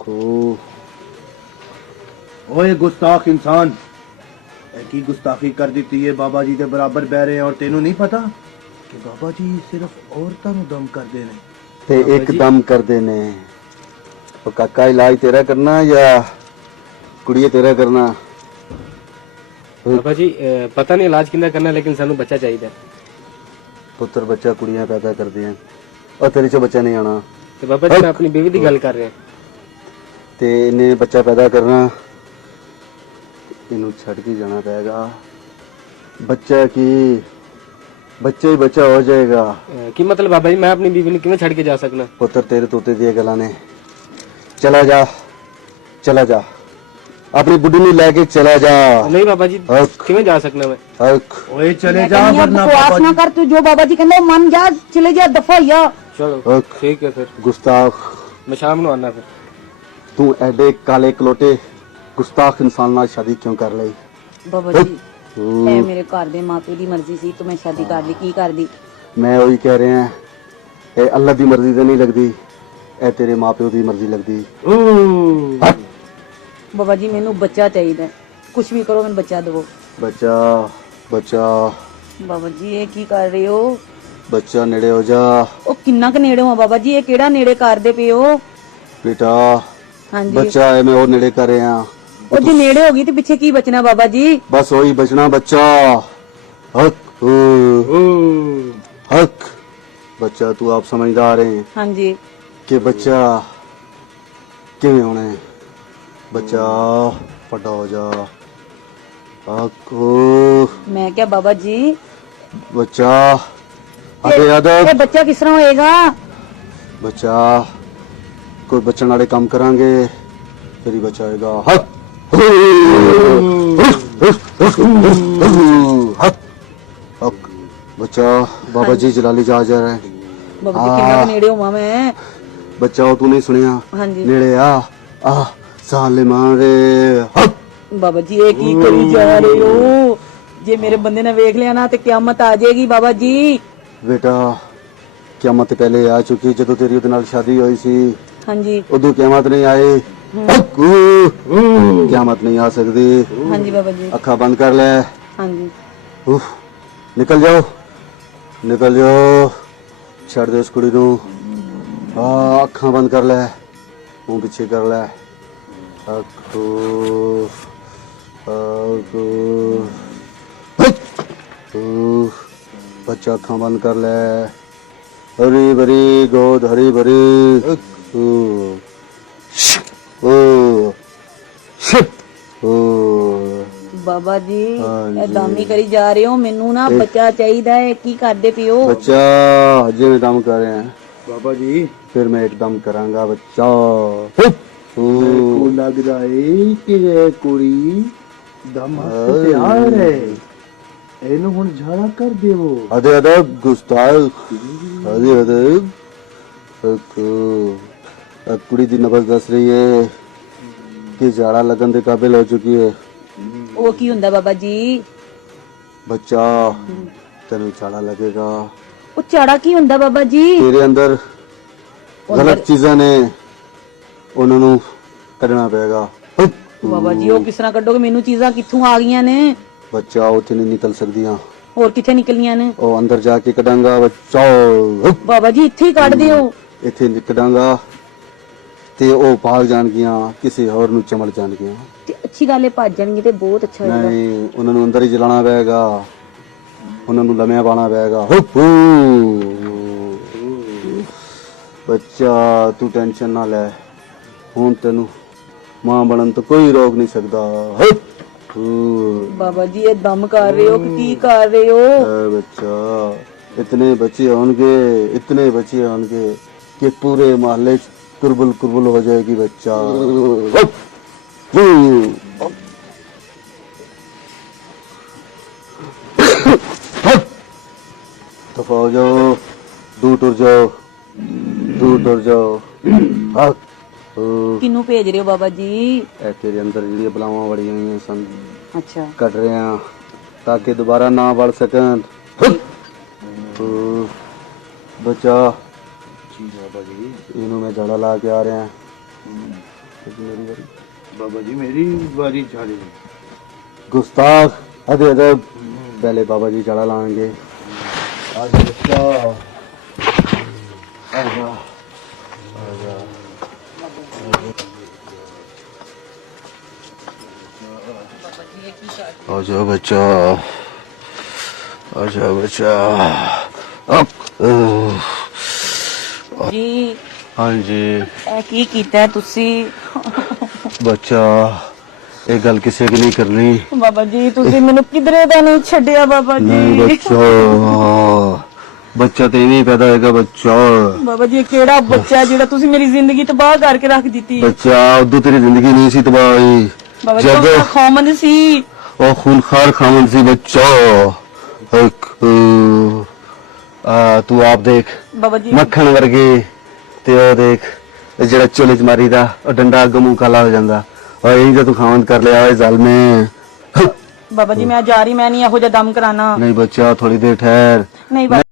आखो ओए गुस्ताख इंसान की गुस्ताखी कर दी है बाबा जी के बराबर बह रहे हैं और तेनू नहीं पता कि बाबा जी सिर्फ औरतों ਨੂੰ दम करते ने ते एक दम करते ने तो काका इलाज तेरा करना या कुड़िए तेरा करना बाबा जी पता नहीं इलाज किंदा करना लेकिन सानू बच्चा चाहिए पुत्र बच्चा कुड़ियां पैदा कर दियां और तेरे चो बच्चा नहीं आना तो बाबा जी मैं अपनी बीवी की गल कर रहा ते इन्हें बच्चा पैदा करना इनू छड़ के जाना पड़ेगा बच्चा की बच्चा ही बच्चा हो जाएगा की मतलब बाबा जी मैं अपनी बीवी ने किवें छड़ के जा सकना पुत्र तेरे तोते दी गल्लां ने चला जा अपनी बुढ़ी ਨੂੰ ਲੈ ਕੇ चला जा नहीं बाबा जी किवें जा सकना मैं ओए चले जा वरना बकवास ना कर तू जो बाबा जी कहंदे मन जा चले जा दफा या चलो ठीक है फिर गुस्ताख मैं शाम ਨੂੰ आना फिर तू एडे काले कलोटे गुस्ताख इंसान ਨਾਲ शादी क्यों कर ਲਈ बाबा जी ਇਹ ਮੇਰੇ ਘਰ ਦੇ ਮਾਪੇ ਦੀ ਮਰਜ਼ੀ ਸੀ ਤੂੰ ਮੈਂ ਸ਼ਾਦੀ ਕਰ ਲਈ ਕੀ ਕਰਦੀ मैं वही कह रहे हैं ये अल्लाह की मर्जी तो नहीं लगती ए तेरे माँ प्यो की मर्जी लगती ਬਾਬਾ ਜੀ ਮੈਨੂੰ ਬੱਚਾ ਚਾਹੀਦਾ ਕੁਝ ਵੀ ਕਰੋ ਮੈਨੂੰ ਬੱਚਾ ਦਿਵੋ बच्चा बच्चा ਬਾਬਾ ਜੀ ਇਹ ਕੀ ਕਰ ਰਹੇ ਹੋ बच्चा नेड़े हो जा ਉਹ ਕਿੰਨਾ ਕ ਨੇੜੇ ਹੋ ਬਾਬਾ ਜੀ ਇਹ ਕਿਹੜਾ ਨੇੜੇ ਕਰਦੇ ਪਏ ਹੋ बेटा ਹਾਂਜੀ बच्चा है मैं और नेड़े कर रहे हैं ਉਹ ਜੇ ਨੇੜੇ ਹੋ ਗਈ ਤੇ ਪਿੱਛੇ ਕੀ ਬਚਣਾ ਬਾਬਾ ਜੀ बस वही बचना बच्चा हक हक बच्चा तू आप समझदार है ਹਾਂਜੀ कि बच्चा किवें होना है बच्चा बड़ा हो जा ਮੈਂ ਕਿਹਾ ਬਾਬਾ ਜੀ बच्चा आधे ਇਹ अदब ਬੱਚਾ ਕਿਸ ਤਰ੍ਹਾਂ ਹੋਏਗਾ बच्चा कोई बच्चन वाले काम करांगे फिर ही बच्चा आएगा हक हक हक बच्चा बाबा जी जलाली जा रहे हैं ਬਾਬਾ ਜੀ ਕਿੰਨਾ ਕ ਨੇੜੇ ਹੋਵਾਂ ਮੈਂ बच्चा हो तू नहीं सुनिया ਹਾਂਜੀ नेड़े आ साले मारे हक ਬਾਬਾ ਜੀ ਇਹ ਕੀ ਕਰੀ ਜਾ ਰਹੇ ਹੋ ਜੇ ਮੇਰੇ ਬੰਦੇ ਨੇ ਵੇਖ ਲਿਆ ਨਾ ਤੇ ਕਿਆਮਤ ਆ ਜਾਏਗੀ ਬਾਬਾ ਜੀ बेटा कियामत पहले आ चुकी जदों तेरी उहदे नाल शादी हुई सी ਹਾਂਜੀ उदों कियामत नहीं आई कियामत नहीं आ सकती ਹਾਂਜੀ ਬਾਬਾ ਜੀ अखा बंद कर ले ਹਾਂਜੀ उफ, निकल जाओ छड़ दे उस कुड़ी नू अखा बंद कर ले मुंह पीछे कर ले अखो अखो बच्चा अखा बंद कर ले हरी भरी गोद हरी भरी ਬਾਬਾ ਜੀ ਇਹ ਦਾਮੀ ਕਰੀ ਜਾ ਰਹੇ ਹੋ ਮੈਨੂੰ ਨਾ ਬੱਚਾ ਚਾਹੀਦਾ ਹੈ ਕੀ ਕਰਦੇ ਪਿਓ बच्चा हजे में दम कर रहे हैं बाबा जी फिर मैं एकदम करांगा बच्चा को लग रहा है कि ये कुड़ी दम तैयार है ਇਹਨੂੰ ਹੁਣ ਝਾੜਾ ਕਰ ਦੇਵੋ अदे अदब गुस्ताख अदे अदब कुड़ी दी नबज दस रही है कि जाड़ा लगन दे काबिल हो चुकी है ਉਹ ਕੀ ਹੁੰਦਾ ਬਾਬਾ ਜੀ बच्चा तेन जाड़ा लगेगा ਉਹ ਝਾੜਾ ਕੀ ਹੁੰਦਾ ਬਾਬਾ ਜੀ तेरे अंदर गलत चीजें ने उन्होंने कढ़ना पेगा ਬਾਬਾ ਜੀ ਉਹ ਕਿਸ ਤਰ੍ਹਾਂ ਕੱਢੋਗੇ ਮੈਨੂੰ ਚੀਜ਼ਾਂ ਕਿੱਥੋਂ ਆ ਗਈਆਂ ਨੇ बच्चा उथे नहीं निकल सकदियां ਹੋਰ ਕਿੱਥੇ ਨਿਕਲੀਆਂ ਨੇ ਉਹ ਅੰਦਰ ਜਾ ਕੇ ਕਢਾਂਗਾ ਬੱਚਾ ਬਾਬਾ ਜੀ ਇੱਥੇ ਹੀ ਕੱਢ ਦਿਓ ਇੱਥੇ ਕਢਾਂਗਾ ਤੇ ਉਹ ਭਾਗ ਜਾਣਗੀਆਂ ਕਿਸੇ ਹੋਰ ਨੂੰ ਚਮੜ ਜਾਣਗੀਆਂ ਤੇ ਅੱਛੀ ਗੱਲ ਹੈ ਭੱਜ ਜਾਣਗੇ ਤੇ ਬਹੁਤ ਅੱਛਾ ਹੋਏਗਾ ਨਹੀਂ ਉਹਨਾਂ ਨੂੰ ਅੰਦਰ ਹੀ ਜਲਾਣਾ ਪਏਗਾ ਉਹਨਾਂ ਨੂੰ ਲੰਮਿਆਂ ਪਾਣਾ ਪਏਗਾ ਬੱਚਾ ਤੂੰ ਟੈਨਸ਼ਨ ਨਾ ਲੈ ਹੁਣ ਤੈਨੂੰ ਮਾਂ ਬਣਨ ਤੋਂ ਕੋਈ ਰੋਕ ਨਹੀਂ ਸਕਦਾ ਬਾਬਾ ਜੀ ਇਹ ਦਮ ਕਰ ਰਹੇ ਹੋ ਕਿ ਕੀ ਕਰ ਰਹੇ ਹੋ बच्चा इतने बच्चे होंगे कि पूरे मोहल्ले कुरबुल कुरबुल हो जाएगी बच्चा दफा हो जाओ दूर टुर जाओ हक ਕਿਨੂੰ ਭੇਜ ਰਹੇ ਹੋ ਬਾਬਾ ਜੀ ਇਹ ਤੇਰੇ ਅੰਦਰ ਜਿਹੜੀਆਂ ਬਲਾਵਾਂ ਵੜੀਆਂ ਹੋਈਆਂ ਸਨ ਅੱਛਾ ਕੱਢ ਰਹੇ ਹਾਂ ਤਾਂ ਕਿ ਦੁਬਾਰਾ ਨਾ ਵੜ ਸਕਣ ਬੱਚਾ ਜੀ ਬਾਬਾ ਜੀ ਇਹਨੂੰ ਮੈਂ ਜੜਾ ਲਾ ਕੇ ਆ ਰਿਹਾ मेरी बारी। बाबा जी मेरी बारी झाड़ी। गुस्ताख अरे अरे पहले बाबा जी चढ़ा लाएंगे। आज बच्चा आजा आजा आजा बच्चा आजा बच्चा अब ਜੀ हाँ जी ਇਹ ਕੀ ਕੀਤਾ ਤੁਸੀਂ बच्चा ये गल किसी की नहीं करनी ਬਾਬਾ ਜੀ ਤੁਸੀਂ ਮੈਨੂੰ ਕਿਧਰੇ ਦਾ ਨਹੀਂ ਛੱਡਿਆ ਬਾਬਾ नहीं ਜੀ बच्चा बच्चा तो नहीं पैदा होगा बच्चा ਬਾਬਾ ਜੀ ਇਹ ਕਿਹੜਾ ਬੱਚਾ ਜਿਹੜਾ ਤੁਸੀਂ ਮੇਰੀ ਜ਼ਿੰਦਗੀ ਤਬਾਹ ਕਰਕੇ ਰੱਖ ਦਿੱਤੀ बच्चा उदू तेरी जिंदगी नहीं सी तबाह हुई ਬਾਬਾ ਜੀ जब ਉਹ ਖੌਮਨ ਸੀ और खूनखार खामन सी बच्चा एक, तू आप देख ਬਾਬਾ ਜੀ ਮੱਖਣ ਵਰਗੇ ਤੇ ਉਹ ਦੇਖ ਜਿਹੜਾ ਚੁੱਲ੍ਹੇ 'ਚ ਮਾਰੀਦਾ ਉਹ ਡੰਡਾ ਅੱਗ ਮੂੰਹ ਕਾਲਾ ਹੋ ਜਾਂਦਾ ਔਰ ਇਹ ਜੇ ਤੂੰ ਖਾਵੰਦ ਕਰ ਲਿਆ ਓਏ ਜ਼ਾਲਮੇ ਬਾਬਾ ਜੀ ਮੈਂ ਜਾ ਰਹੀ ਮੈਂ ਨਹੀਂ ਇਹੋ ਜਿਹਾ ਦਮ ਕਰਾਣਾ ਨਹੀਂ ਬੱਚਾ ਥੋੜੀ ਦੇਰ ਠਹਿਰ ਨਹੀਂ ਬਾਬਾ